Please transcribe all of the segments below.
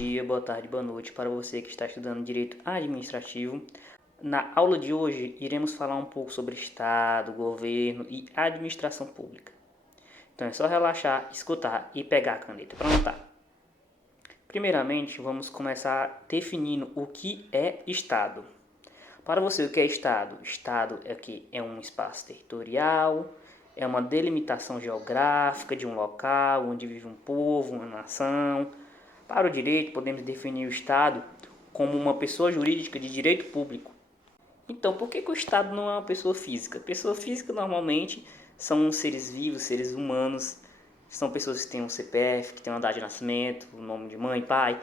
dia, boa tarde, boa noite para você que está estudando Direito Administrativo. Na aula de hoje, iremos falar um pouco sobre Estado, governo e administração pública. Então é só relaxar, escutar e pegar a caneta para anotar. Primeiramente, vamos começar definindo o que é Estado. Para você, o que é Estado? Estado é o que? É um espaço territorial, é uma delimitação geográfica de um local onde vive um povo, uma nação. Para o direito, podemos definir o Estado como uma pessoa jurídica de direito público. Então, por que o Estado não é uma pessoa física? Pessoa física normalmente são seres vivos, seres humanos, são pessoas que têm um CPF, que têm uma data de nascimento, o nome de mãe, pai,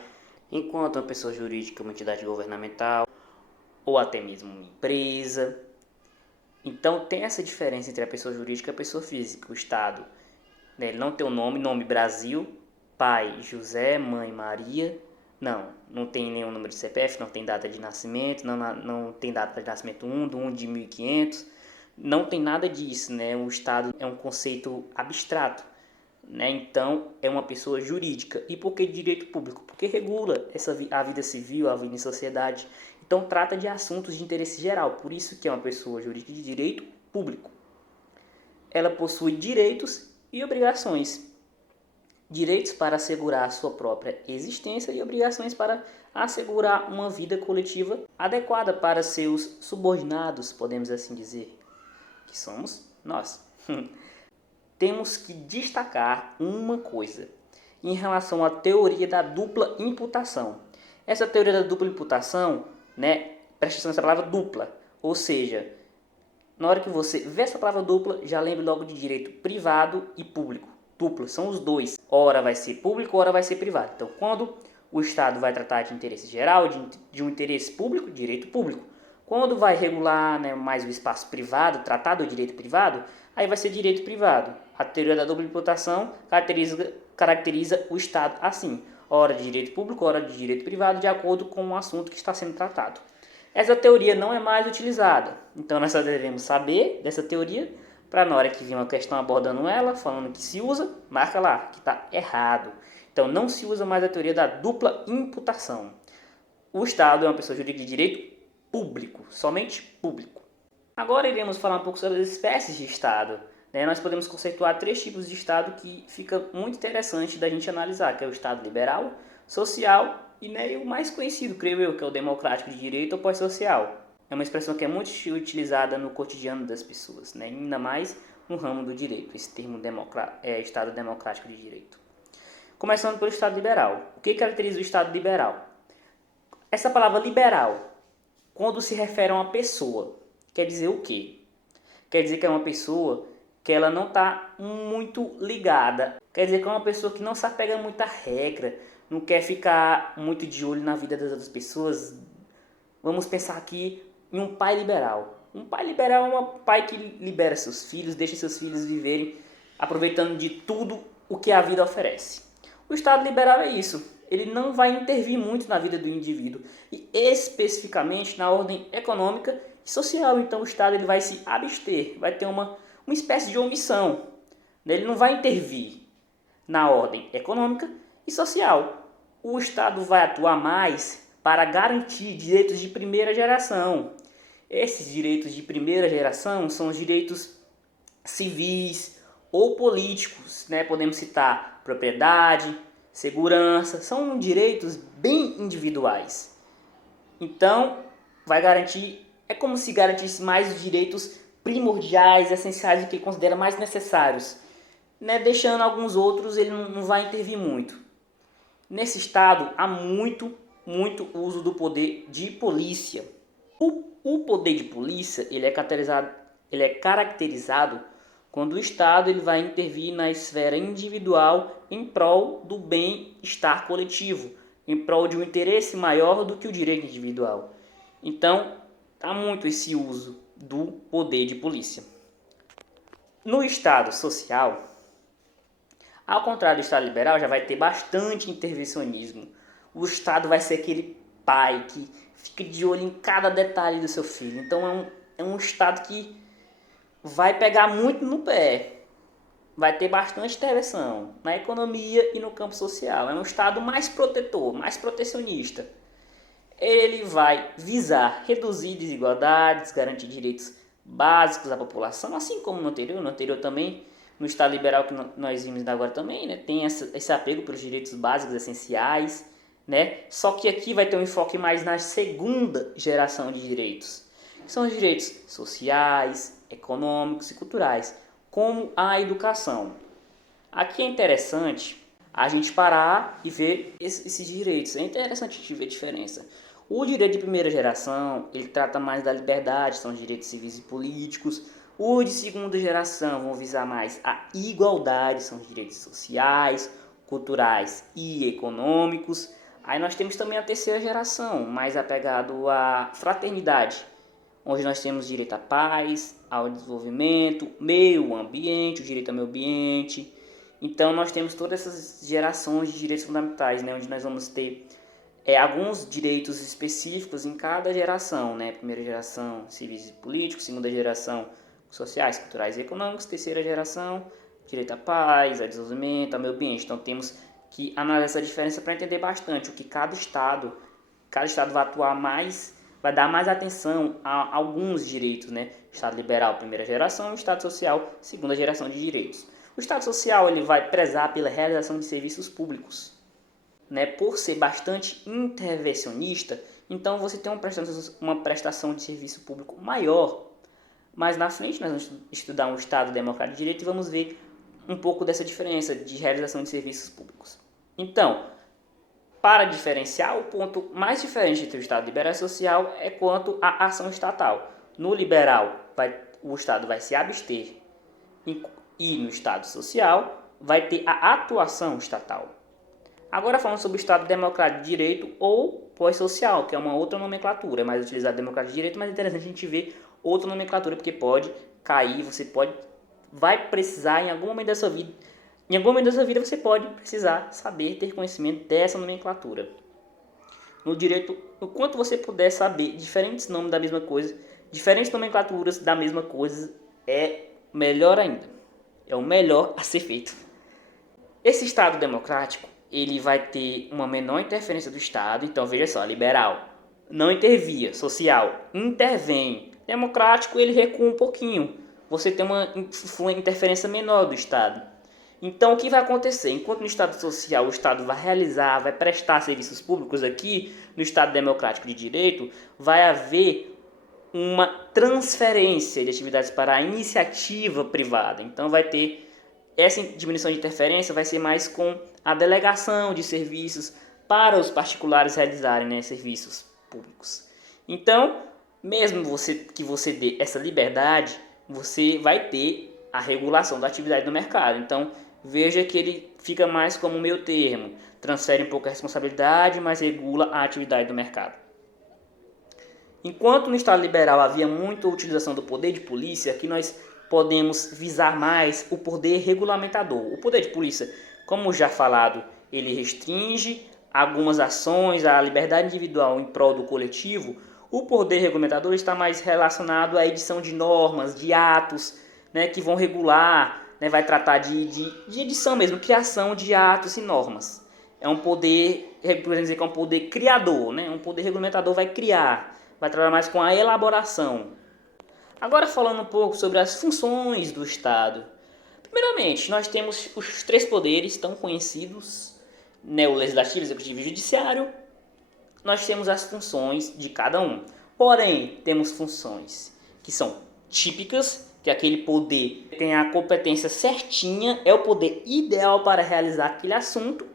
enquanto uma pessoa jurídica é uma entidade governamental ou até mesmo uma empresa. Então, tem essa diferença entre a pessoa jurídica e a pessoa física. O Estado, né, ele não tem o nome Brasil, pai José, mãe Maria. Não tem nenhum número de CPF, não tem data de nascimento, não tem data de nascimento 1 de 1500. Não tem nada disso, né? O Estado é um conceito abstrato, né? Então, é uma pessoa jurídica. E por que direito público? Porque regula a vida civil, a vida em sociedade. Então, trata de assuntos de interesse geral. Por isso que é uma pessoa jurídica de direito público. Ela possui direitos e obrigações. Direitos para assegurar a sua própria existência e obrigações para assegurar uma vida coletiva adequada para seus subordinados, podemos assim dizer, que somos nós. Temos que destacar uma coisa em relação à teoria da dupla imputação. Essa teoria da dupla imputação, né, presta atenção nessa palavra dupla, ou seja, na hora que você vê essa palavra dupla, já lembre logo de direito privado e público. Duplo, são os dois. Ora vai ser público, ora vai ser privado. Então, quando o Estado vai tratar de interesse geral, de um interesse público, direito público. Quando vai regular, né, mais o espaço privado, tratar do direito privado, aí vai ser direito privado. A teoria da dupla imputação caracteriza o Estado assim. Ora de direito público, ora de direito privado, de acordo com o assunto que está sendo tratado. Essa teoria não é mais utilizada. Então, nós só devemos saber dessa teoria para na hora que vir uma questão abordando ela, falando que se usa, marca lá, que está errado. Então, não se usa mais a teoria da dupla imputação. O Estado é uma pessoa jurídica de direito público, somente público. Agora iremos falar um pouco sobre as espécies de Estado. Nós podemos conceituar 3 tipos de Estado que fica muito interessante da gente analisar, que é o Estado liberal, social e o mais conhecido, creio eu, que é o democrático de direito ou pós-social. É uma expressão que é muito utilizada no cotidiano das pessoas, ainda mais no ramo do direito, esse termo Estado democrático de direito. Começando pelo Estado liberal. O que caracteriza o Estado liberal? Essa palavra liberal, quando se refere a uma pessoa, quer dizer o quê? Quer dizer que é uma pessoa que ela não está muito ligada, quer dizer que é uma pessoa que não se apega muito à regra, não quer ficar muito de olho na vida das outras pessoas. Vamos pensar aqui em um pai liberal. Um pai liberal é um pai que libera seus filhos, deixa seus filhos viverem aproveitando de tudo o que a vida oferece. O Estado liberal é isso. Ele não vai intervir muito na vida do indivíduo e especificamente na ordem econômica e social. Então o Estado ele vai se abster, vai ter uma espécie de omissão. Ele não vai intervir na ordem econômica e social. O Estado vai atuar mais para garantir direitos de primeira geração. Esses direitos de primeira geração são os direitos civis ou políticos, Podemos citar propriedade, segurança, são direitos bem individuais. Então, vai garantir, é como se garantisse mais os direitos primordiais, essenciais, o que ele considera mais necessários, Deixando alguns outros, ele não vai intervir muito. Nesse Estado, há muito uso do poder de polícia. O poder de polícia ele é caracterizado quando o Estado ele vai intervir na esfera individual em prol do bem-estar coletivo, em prol de um interesse maior do que o direito individual. Então, há muito esse uso do poder de polícia. No Estado social, ao contrário do Estado liberal, já vai ter bastante intervencionismo. O Estado vai ser aquele pai que fica de olho em cada detalhe do seu filho. Então é um Estado que vai pegar muito no pé. vai ter bastante intervenção na economia e no campo social. É um Estado mais protetor, mais protecionista. Ele vai visar reduzir desigualdades, garantir direitos básicos à população, assim como no anterior também, no Estado liberal que nós vimos agora também, né, tem esse apego pelos direitos básicos essenciais, né, só que aqui vai ter um enfoque mais na segunda geração de direitos, que são os direitos sociais, econômicos e culturais, como a educação. Aqui é interessante a gente parar e ver esses direitos, é interessante a gente ver a diferença. O direito de primeira geração, ele trata mais da liberdade, são os direitos civis e políticos. Os de segunda geração vão visar mais a igualdade, são os direitos sociais, culturais e econômicos. Aí nós temos também a terceira geração, mais apegado à fraternidade, onde nós temos direito à paz, ao desenvolvimento, meio ambiente, o direito ao meio ambiente. Então nós temos todas essas gerações de direitos fundamentais, né, onde nós vamos ter alguns direitos específicos em cada geração, né? Primeira geração, civis e políticos, segunda geração, sociais, culturais e econômicos, terceira geração, direito à paz, ao desenvolvimento, ao meio ambiente. Então temos que analisar essa diferença para entender bastante o que cada estado vai atuar mais, vai dar mais atenção a alguns direitos, né? Estado liberal, primeira geração, Estado social, segunda geração de direitos. O Estado social ele vai prezar pela realização de serviços públicos, né, por ser bastante intervencionista, então você tem uma prestação de serviço público maior. Mas na frente nós vamos estudar um Estado democrático de direito e vamos ver um pouco dessa diferença de realização de serviços públicos. Então, para diferenciar, o ponto mais diferente entre o Estado liberal e social é quanto à ação estatal. No liberal, o Estado vai se abster e no Estado social vai ter a atuação estatal. Agora falando sobre o Estado democrático de direito ou pós-social, que é uma outra nomenclatura, é mais utilizado democrático de direito, mas é interessante a gente ver outra nomenclatura, porque pode cair, vai precisar em algum momento da sua vida, você pode precisar saber, ter conhecimento dessa nomenclatura. No direito, o quanto você puder saber diferentes nomes da mesma coisa, diferentes nomenclaturas da mesma coisa, é melhor ainda. É o melhor a ser feito. Esse Estado democrático, ele vai ter uma menor interferência do Estado. Então, veja só, liberal não intervia, social intervém, democrático ele recua um pouquinho, você tem uma interferência menor do Estado. Então, o que vai acontecer? Enquanto no Estado social o Estado vai prestar serviços públicos, aqui no Estado democrático de direito vai haver uma transferência de atividades para a iniciativa privada. Então, vai ter essa diminuição de interferência, vai ser mais com a delegação de serviços para os particulares realizarem, né, serviços públicos. Então, mesmo que você dê essa liberdade, você vai ter a regulação da atividade do mercado. Então, veja que ele fica mais como um meio termo, transfere um pouco a responsabilidade, mas regula a atividade do mercado. Enquanto no Estado liberal havia muita utilização do poder de polícia, aqui nós podemos visar mais o poder regulamentador. O poder de polícia, como já falado, ele restringe algumas ações, a liberdade individual em prol do coletivo. O poder regulamentador está mais relacionado à edição de normas, de atos, né, que vão regular, né, vai tratar de edição mesmo, criação de atos e normas. É um poder, podemos dizer que é um poder criador, né? Um poder regulamentador vai criar, vai trabalhar mais com a elaboração. Agora falando um pouco sobre as funções do Estado. Primeiramente, nós temos os três poderes tão conhecidos, né, o legislativo, executivo e judiciário. Nós temos as funções de cada um. Porém, temos funções que são típicas, que aquele poder tem a competência certinha, é o poder ideal para realizar aquele assunto.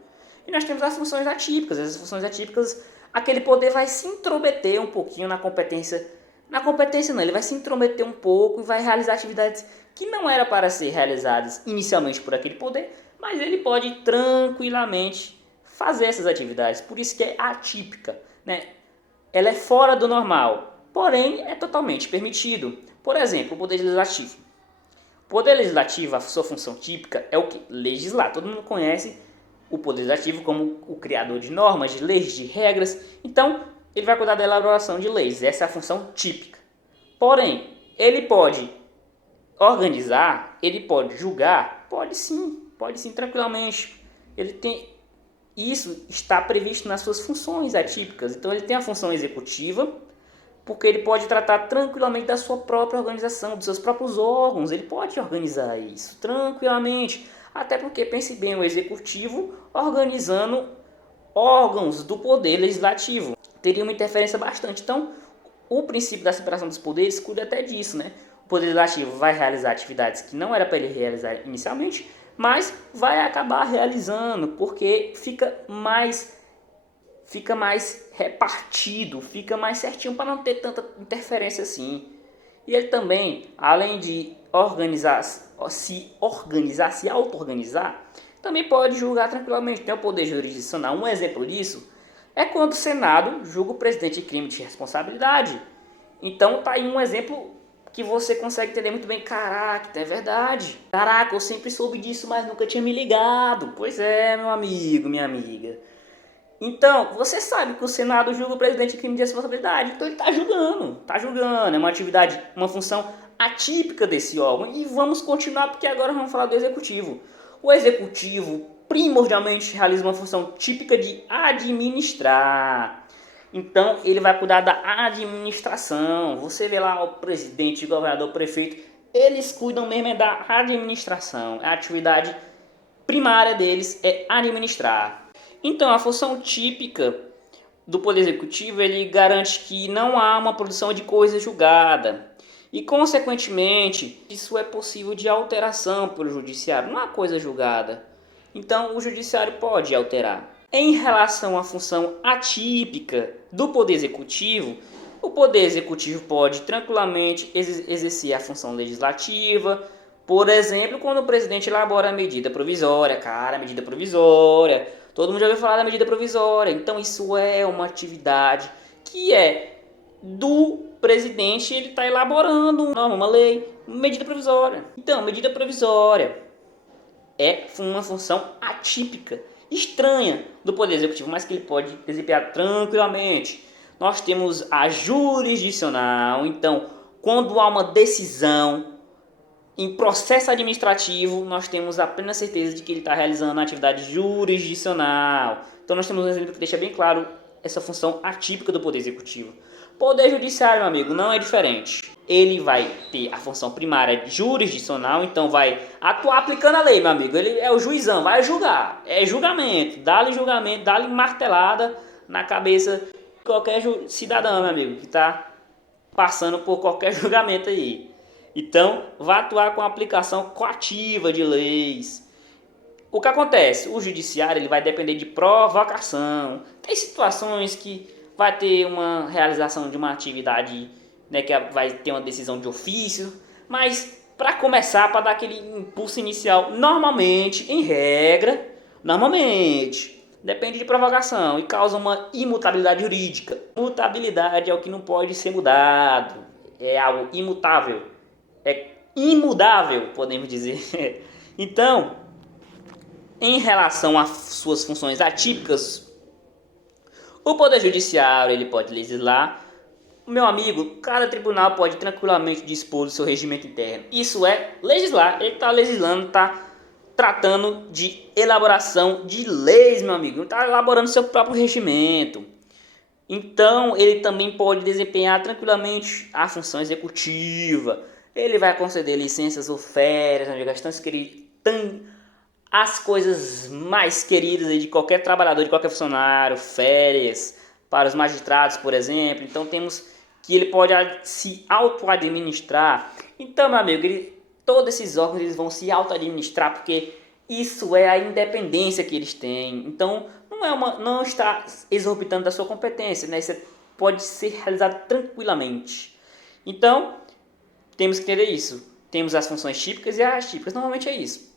E nós temos as funções atípicas. Essas funções atípicas, aquele poder vai se intrometer um pouquinho na competência. Na competência não, ele vai se intrometer um pouco e vai realizar atividades que não eram para ser realizadas inicialmente por aquele poder, mas ele pode tranquilamente fazer essas atividades. Por isso que é atípica, né? Ela é fora do normal, porém é totalmente permitido. Por exemplo, o poder legislativo. O poder legislativo, a sua função típica é o quê? Legislar. Todo mundo conhece o poder legislativo como o criador de normas, de leis, de regras. Então, ele vai cuidar da elaboração de leis. Essa é a função típica. Porém, ele pode organizar, ele pode julgar, pode sim, tranquilamente. Ele tem isso está previsto nas suas funções atípicas. Então ele tem a função executiva, porque ele pode tratar tranquilamente da sua própria organização, dos seus próprios órgãos. Ele pode organizar isso tranquilamente. Até porque, pense bem, o executivo organizando órgãos do poder legislativo teria uma interferência bastante. Então, o princípio da separação dos poderes cuida até disso, né? O poder legislativo vai realizar atividades que não era para ele realizar inicialmente, mas vai acabar realizando, porque fica mais repartido, fica mais certinho para não ter tanta interferência assim. E ele também, além de se auto-organizar, também pode julgar tranquilamente, tem o poder jurisdicional. Um exemplo disso é quando o Senado julga o presidente de crime de responsabilidade. Então tá aí um exemplo que você consegue entender muito bem. Caraca, é verdade. Caraca, eu sempre soube disso, mas nunca tinha me ligado. Pois é, meu amigo, minha amiga. Então, você sabe que o Senado julga o presidente de crime de responsabilidade. Então ele está julgando. É uma atividade, uma função atípica desse órgão. E vamos continuar, porque agora vamos falar do Executivo. O Executivo, primordialmente, realiza uma função típica de administrar. Então, ele vai cuidar da administração. Você vê lá o presidente, o governador, o prefeito, eles cuidam mesmo da administração. A atividade primária deles é administrar. Então, a função típica do Poder Executivo, ele garante que não há uma produção de coisa julgada. E, consequentemente, isso é possível de alteração pelo Judiciário. Não há coisa julgada. Então, o Judiciário pode alterar. Em relação à função atípica do Poder Executivo, o Poder Executivo pode tranquilamente exercer a função legislativa. Por exemplo, quando o presidente elabora a medida provisória. Cara, medida provisória. Todo mundo já ouviu falar da medida provisória. Então, isso é uma atividade que é do presidente. Ele está elaborando uma lei, uma medida provisória. Então, medida provisória é uma função atípica, estranha do Poder Executivo, mas que ele pode desempenhar tranquilamente. Nós temos a jurisdicional. Então, quando há uma decisão em processo administrativo, nós temos a plena certeza de que ele está realizando a atividade jurisdicional. Então, nós temos um exemplo que deixa bem claro essa função atípica do Poder Executivo. Poder Judiciário, meu amigo, não é diferente. Ele vai ter a função primária jurisdicional, então vai atuar aplicando a lei, meu amigo. Ele é o juizão, vai julgar. É julgamento, dá-lhe martelada na cabeça de qualquer cidadão, meu amigo, que está passando por qualquer julgamento aí. Então, vai atuar com a aplicação coativa de leis. O que acontece? O judiciário ele vai depender de provocação. Tem situações que vai ter uma realização de uma atividade, né, que vai ter uma decisão de ofício. Mas, para começar, para dar aquele impulso inicial, normalmente, em regra, depende de provocação e causa uma imutabilidade jurídica. Mutabilidade é o que não pode ser mudado. É algo imutável. É imudável, podemos dizer. Então, em relação às suas funções atípicas, o Poder Judiciário ele pode legislar. Meu amigo, cada tribunal pode tranquilamente dispor do seu regimento interno. Isso é legislar. Ele está legislando, está tratando de elaboração de leis, meu amigo. Ele está elaborando seu próprio regimento. Então, ele também pode desempenhar tranquilamente a função executiva. Ele vai conceder licenças ou férias, as coisas mais queridas de qualquer trabalhador, de qualquer funcionário, férias para os magistrados, por exemplo. Então temos que ele pode se auto-administrar. Então, meu amigo, todos esses órgãos eles vão se auto-administrar porque isso é a independência que eles têm. Então não está exorbitando da sua competência, né? Isso pode ser realizado tranquilamente. Então, temos que entender isso. Temos as funções típicas e as atípicas. Normalmente é isso.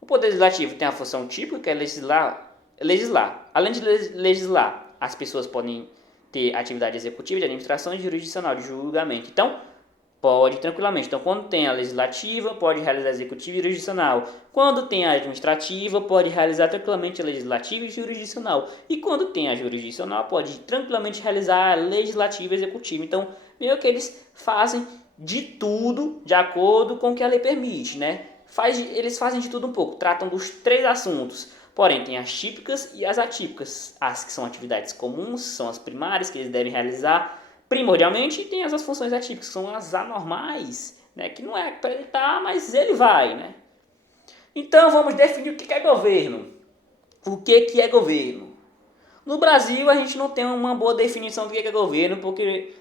O Poder Legislativo tem a função típica, que é legislar. Além de legislar, as pessoas podem ter atividade executiva, de administração e jurisdicional, de julgamento. Então, pode tranquilamente. Então, quando tem a legislativa, pode realizar a executiva e jurisdicional. Quando tem a administrativa, pode realizar tranquilamente a legislativa e jurisdicional. E quando tem a jurisdicional, pode tranquilamente realizar a legislativa e executiva. Então, meio que eles fazem de tudo de acordo com o que a lei permite, né? eles fazem de tudo um pouco, tratam dos três assuntos. Porém, tem as típicas e as atípicas. As que são atividades comuns, são as primárias que eles devem realizar primordialmente, e tem as funções atípicas, que são as anormais, né, que não é para ele estar, mas ele vai, né? Então vamos definir o que é governo. O que é governo? No Brasil a gente não tem uma boa definição do que é governo, porque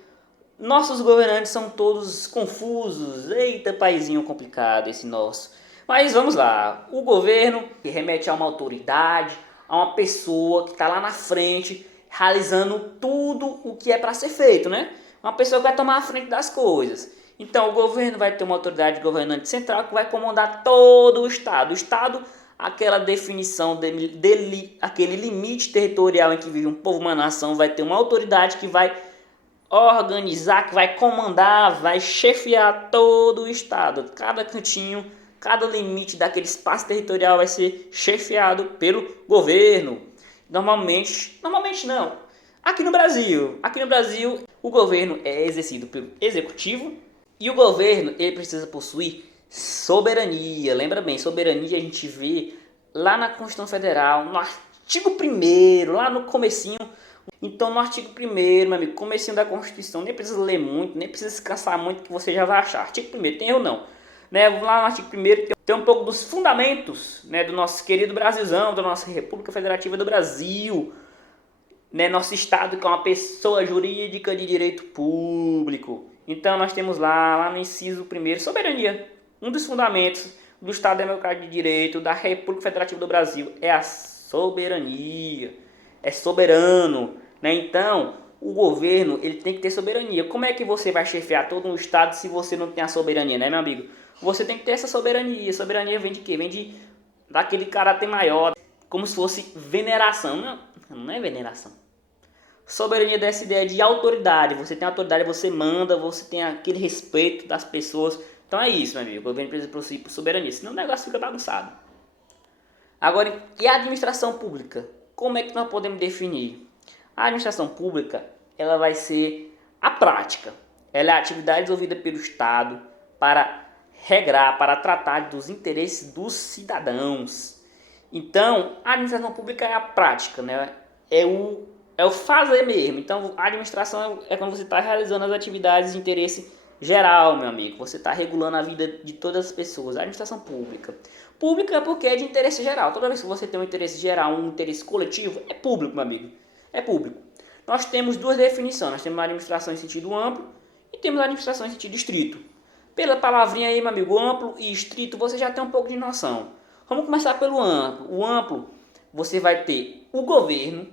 nossos governantes são todos confusos. Eita, paizinho complicado esse nosso. Mas vamos lá. O governo remete a uma autoridade, a uma pessoa que está lá na frente, realizando tudo o que é para ser feito, né? Uma pessoa que vai tomar a frente das coisas. Então o governo vai ter uma autoridade governante central que vai comandar todo o Estado. O Estado, aquela definição aquele limite territorial em que vive um povo, uma nação, vai ter uma autoridade que vai organizar, que vai comandar, vai chefiar todo o Estado. Cada cantinho, cada limite daquele espaço territorial vai ser chefiado pelo governo. Normalmente não. Aqui no Brasil, o governo é exercido pelo executivo e o governo ele precisa possuir soberania. Lembra bem, soberania a gente vê lá na Constituição Federal, no artigo 1º, lá no comecinho. Então no artigo 1º, meu amigo, comecinho da Constituição, nem precisa ler muito, nem precisa se cansar muito que você já vai achar. Artigo 1º, tem erro não. Né? Lá no artigo 1º tem um pouco dos fundamentos, né, do nosso querido Brasilzão, da nossa República Federativa do Brasil. Né, nosso Estado que é uma pessoa jurídica de direito público. Então nós temos lá no inciso 1º, soberania. Um dos fundamentos do Estado Democrático de Direito da República Federativa do Brasil é a soberania. É soberano, né? Então o governo ele tem que ter soberania. Como é que você vai chefiar todo um Estado se você não tem a soberania, né, meu amigo? Você tem que ter essa soberania. Soberania vem de quê? Vem daquele caráter maior, como se fosse veneração. Não é veneração. Soberania dessa ideia de autoridade. Você tem autoridade, você manda, você tem aquele respeito das pessoas. Então é isso, meu amigo. O governo precisa prosseguir por soberania, senão o negócio fica bagunçado. Agora, e a administração pública? Como é que nós podemos definir? A administração pública, ela vai ser a prática. Ela é a atividade desenvolvida pelo Estado para regrar, para tratar dos interesses dos cidadãos. Então, a administração pública é a prática, né? É o fazer mesmo. Então, a administração é quando você está realizando as atividades de interesse geral, meu amigo. Você está regulando a vida de todas as pessoas. A administração pública. Pública é porque é de interesse geral. Toda vez que você tem um interesse geral, um interesse coletivo, é público, meu amigo. É público. Nós temos duas definições. Nós temos a administração em sentido amplo e temos a administração em sentido estrito. Pela palavrinha aí, meu amigo, amplo e estrito, você já tem um pouco de noção. Vamos começar pelo amplo. O amplo, você vai ter o governo,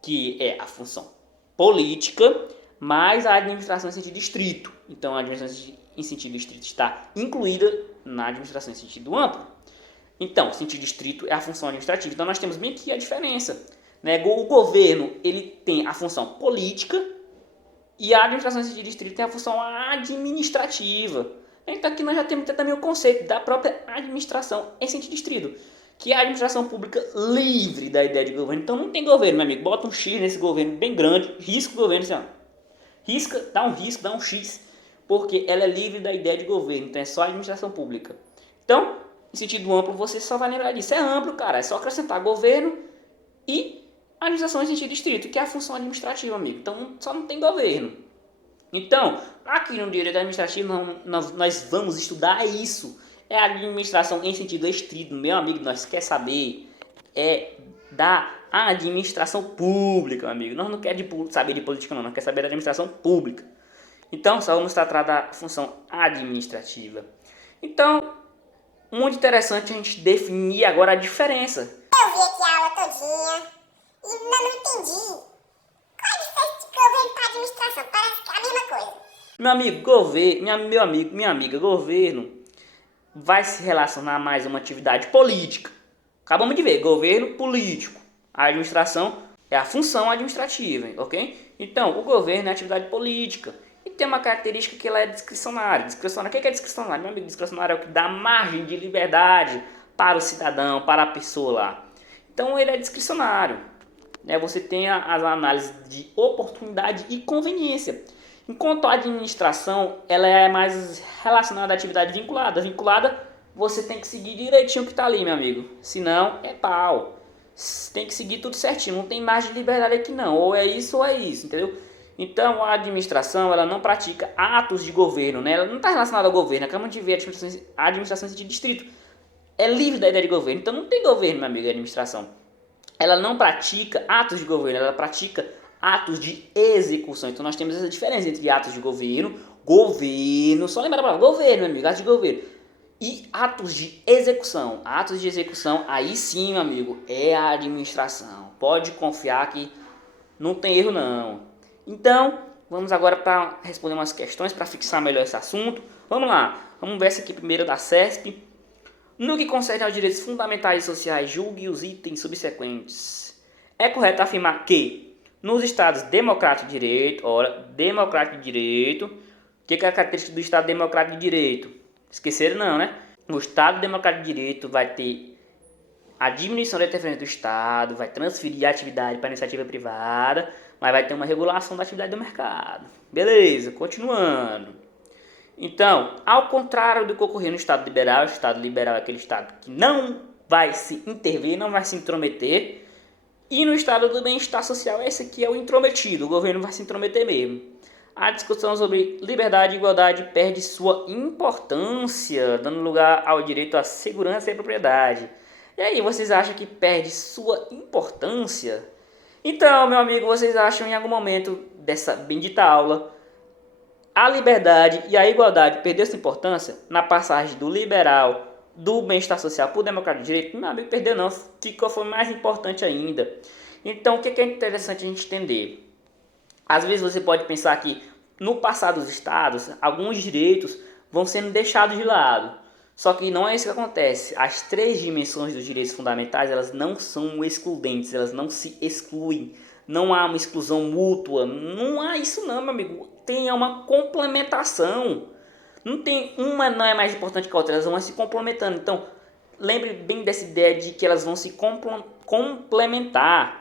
que é a função política, mais a administração em sentido estrito. Então, a administração em sentido estrito está incluída na administração em sentido amplo. Então, o sentido estrito é a função administrativa. Então, nós temos bem aqui a diferença. Né? O governo ele tem a função política e a administração em sentido estrito tem a função administrativa. Então, aqui nós já temos também o conceito da própria administração em sentido estrito, que é a administração pública livre da ideia de governo. Então não tem governo, meu amigo. Bota um X nesse governo bem grande, risca o governo assim, ó. Risca, dá um X, porque ela é livre da ideia de governo. Então é só a administração pública. Então, em sentido amplo, você só vai lembrar disso. É amplo, cara. É só acrescentar governo e administração em sentido estrito, que é a função administrativa, amigo. Então só não tem governo. Então, aqui no direito administrativo, nós vamos estudar isso. É a administração em sentido estrito, meu amigo, nós quer saber da administração pública, meu amigo. Nós não queremos saber de política, não, nós queremos saber da administração pública. Então, só vamos tratar da função administrativa. Então, muito interessante a gente definir agora a diferença. Eu vi aqui a aula todinha e não entendi. Qual a diferença de governo para administração? Parece que é a mesma coisa. Meu amigo, governo, minha amiga, governo vai se relacionar mais a uma atividade política. Acabamos de ver, governo político. A administração é a função administrativa, ok? Então, o governo é a atividade política. E tem uma característica que ela é discricionária. O que é discricionário? Meu amigo, discricionário é o que dá margem de liberdade para o cidadão, para a pessoa lá. Então, ele é discricionário. Você tem as análises de oportunidade e conveniência. Enquanto a administração ela é mais relacionada à atividade vinculada você tem que seguir direitinho o que tá ali, meu amigo. Senão é pau. Tem que seguir tudo certinho, não tem margem de liberdade aqui não. Ou é isso, entendeu? Então a administração, ela não pratica atos de governo, né? Ela não está relacionada ao governo. Acabamos de ver a administração de distrito. É livre da ideia de governo. Então não tem governo, meu amigo, a administração. Ela não pratica atos de governo, ela pratica atos de execução. Então nós temos essa diferença entre atos de governo, só lembrar a palavra governo, meu amigo, atos de governo, e atos de execução. Atos de execução, aí sim, meu amigo, é a administração. Pode confiar que não tem erro não. Então, vamos agora para responder umas questões para fixar melhor esse assunto. Vamos lá, vamos ver essa aqui primeiro da CESP. No que concerne aos direitos fundamentais e sociais, julgue os itens subsequentes. É correto afirmar que, nos Estados democráticos de direito, democrático de direito, o que é a característica do Estado democrático de direito? Esqueceram não, né? O Estado democrático de direito vai ter a diminuição da interferência do Estado, vai transferir a atividade para a iniciativa privada, mas vai ter uma regulação da atividade do mercado. Beleza, continuando. Então, ao contrário do que ocorreu no Estado liberal, o Estado liberal é aquele Estado que não vai se intervir, não vai se intrometer, e no Estado do bem-estar social, esse aqui é o intrometido, o governo vai se intrometer mesmo. A discussão sobre liberdade e igualdade perde sua importância, dando lugar ao direito à segurança e à propriedade. E aí, vocês acham que perde sua importância? Então, meu amigo, vocês acham em algum momento dessa bendita aula a liberdade e a igualdade perdeu sua importância na passagem do liberal, do bem-estar social para o democrático de direito? Não, amigo, perdeu não, foi mais importante ainda. Então, o que é interessante a gente entender? Às vezes você pode pensar que no passado dos estados, alguns direitos vão sendo deixados de lado. Só que não é isso que acontece. As três dimensões dos direitos fundamentais, elas não são excludentes, elas não se excluem. Não há uma exclusão mútua, não há isso não, meu amigo. Tem uma complementação. Não tem uma não é mais importante que a outra, elas vão se complementando. Então, lembre bem dessa ideia de que elas vão se complementar.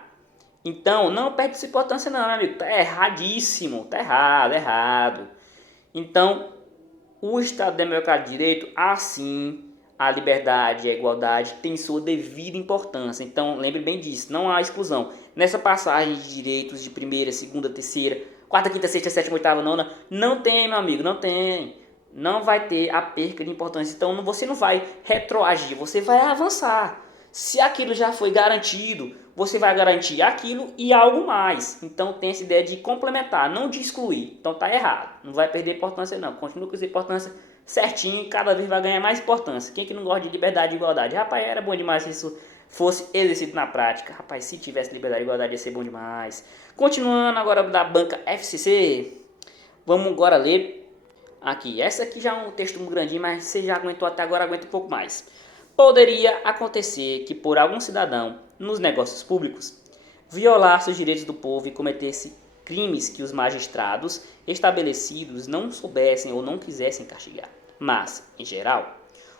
Então, não perde sua importância não, meu amigo. Tá erradíssimo, tá errado. Então, o Estado Democrático de Direito, assim, a liberdade e a igualdade tem sua devida importância. Então, lembre bem disso, não há exclusão. Nessa passagem de direitos de primeira, segunda, terceira, quarta, quinta, sexta, sétima, oitava, nona, não tem, meu amigo, não tem. Não vai ter a perca de importância. Então, você não vai retroagir, você vai avançar. Se aquilo já foi garantido, você vai garantir aquilo e algo mais. Então tem essa ideia de complementar, não de excluir. Então tá errado, não vai perder importância não. Continua com essa importância certinho e cada vez vai ganhar mais importância. Quem que não gosta de liberdade e igualdade? Rapaz, era bom demais se isso fosse exercido na prática. Rapaz, se tivesse liberdade e igualdade ia ser bom demais. Continuando agora da banca FCC, vamos agora ler aqui. Essa aqui já é um texto muito grandinho, mas você já aguentou até agora, aguenta um pouco mais. Poderia acontecer que por algum cidadão, nos negócios públicos, violasse os direitos do povo e cometesse crimes que os magistrados estabelecidos não soubessem ou não quisessem castigar. Mas, em geral,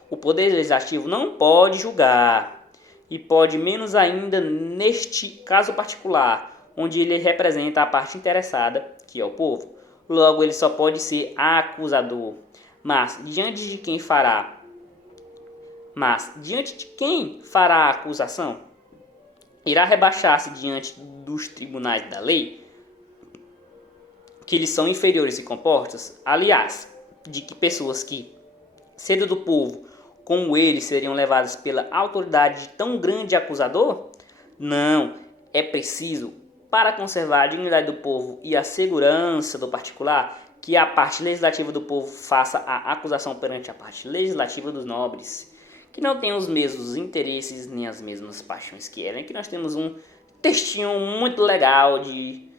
o Poder Legislativo não pode julgar e pode menos ainda neste caso particular, onde ele representa a parte interessada, que é o povo. Logo, ele só pode ser acusador. Mas, diante de quem fará a acusação? Irá rebaixar-se diante dos tribunais da lei, que eles são inferiores e comportas? Aliás, de que pessoas que, sendo do povo, como eles, seriam levadas pela autoridade de tão grande acusador? Não, é preciso, para conservar a dignidade do povo e a segurança do particular, que a parte legislativa do povo faça a acusação perante a parte legislativa dos nobres, que não tem os mesmos interesses nem as mesmas paixões que ela. Aqui nós temos um textinho muito legal de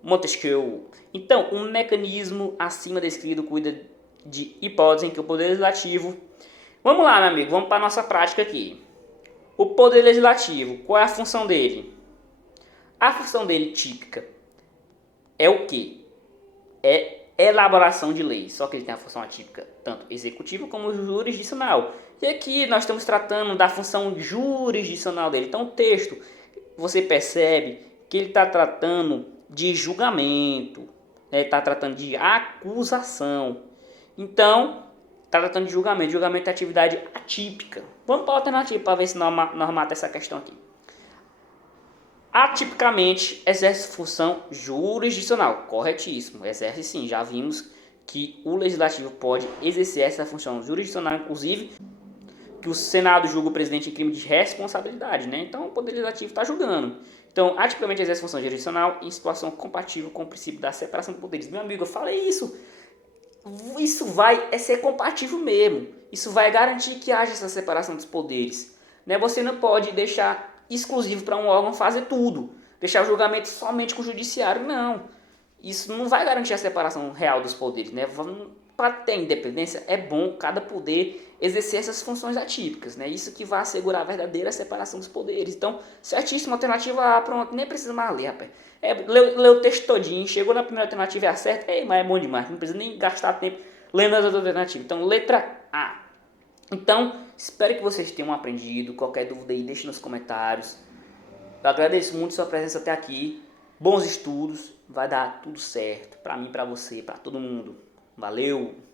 Montesquieu. Então, um mecanismo acima descrito cuida de hipótese em que o Poder Legislativo... Vamos lá, meu amigo, vamos para a nossa prática aqui. O Poder Legislativo, qual é a função dele? A função dele típica é o quê? É elaboração de leis, só que ele tem a função atípica tanto executiva como jurisdicional. E aqui nós estamos tratando da função jurisdicional dele. Então o texto, você percebe que ele está tratando de julgamento, está tratando de acusação. Então Tá tratando de julgamento. Julgamento é atividade atípica. Vamos para a alternativa para ver se nós matamos essa questão aqui. Atipicamente exerce função jurisdicional. Corretíssimo. Exerce sim. Já vimos que o legislativo pode exercer essa função jurisdicional, inclusive que o Senado julga o presidente em crime de responsabilidade, né? Então o Poder Legislativo está julgando. Então, atipicamente exerce função jurisdicional em situação compatível com o princípio da separação de poderes. Meu amigo, eu falei isso. Isso vai ser compatível mesmo. Isso vai garantir que haja essa separação dos poderes. Né? Você não pode deixar exclusivo para um órgão fazer tudo. Deixar o julgamento somente com o judiciário, não. Isso não vai garantir a separação real dos poderes. Né? Para ter independência, é bom cada poder exercer essas funções atípicas. Né? Isso que vai assegurar a verdadeira separação dos poderes. Então, certíssimo, alternativa A, pronto, nem precisa mais ler, rapaz. Leu o texto todinho, chegou na primeira alternativa e acerta, mas é bom demais, não precisa nem gastar tempo lendo as outras alternativas. Então, letra A. Então, espero que vocês tenham aprendido. Qualquer dúvida aí, deixe nos comentários. Eu agradeço muito sua presença até aqui. Bons estudos, vai dar tudo certo. Pra mim, pra você, pra todo mundo. Valeu!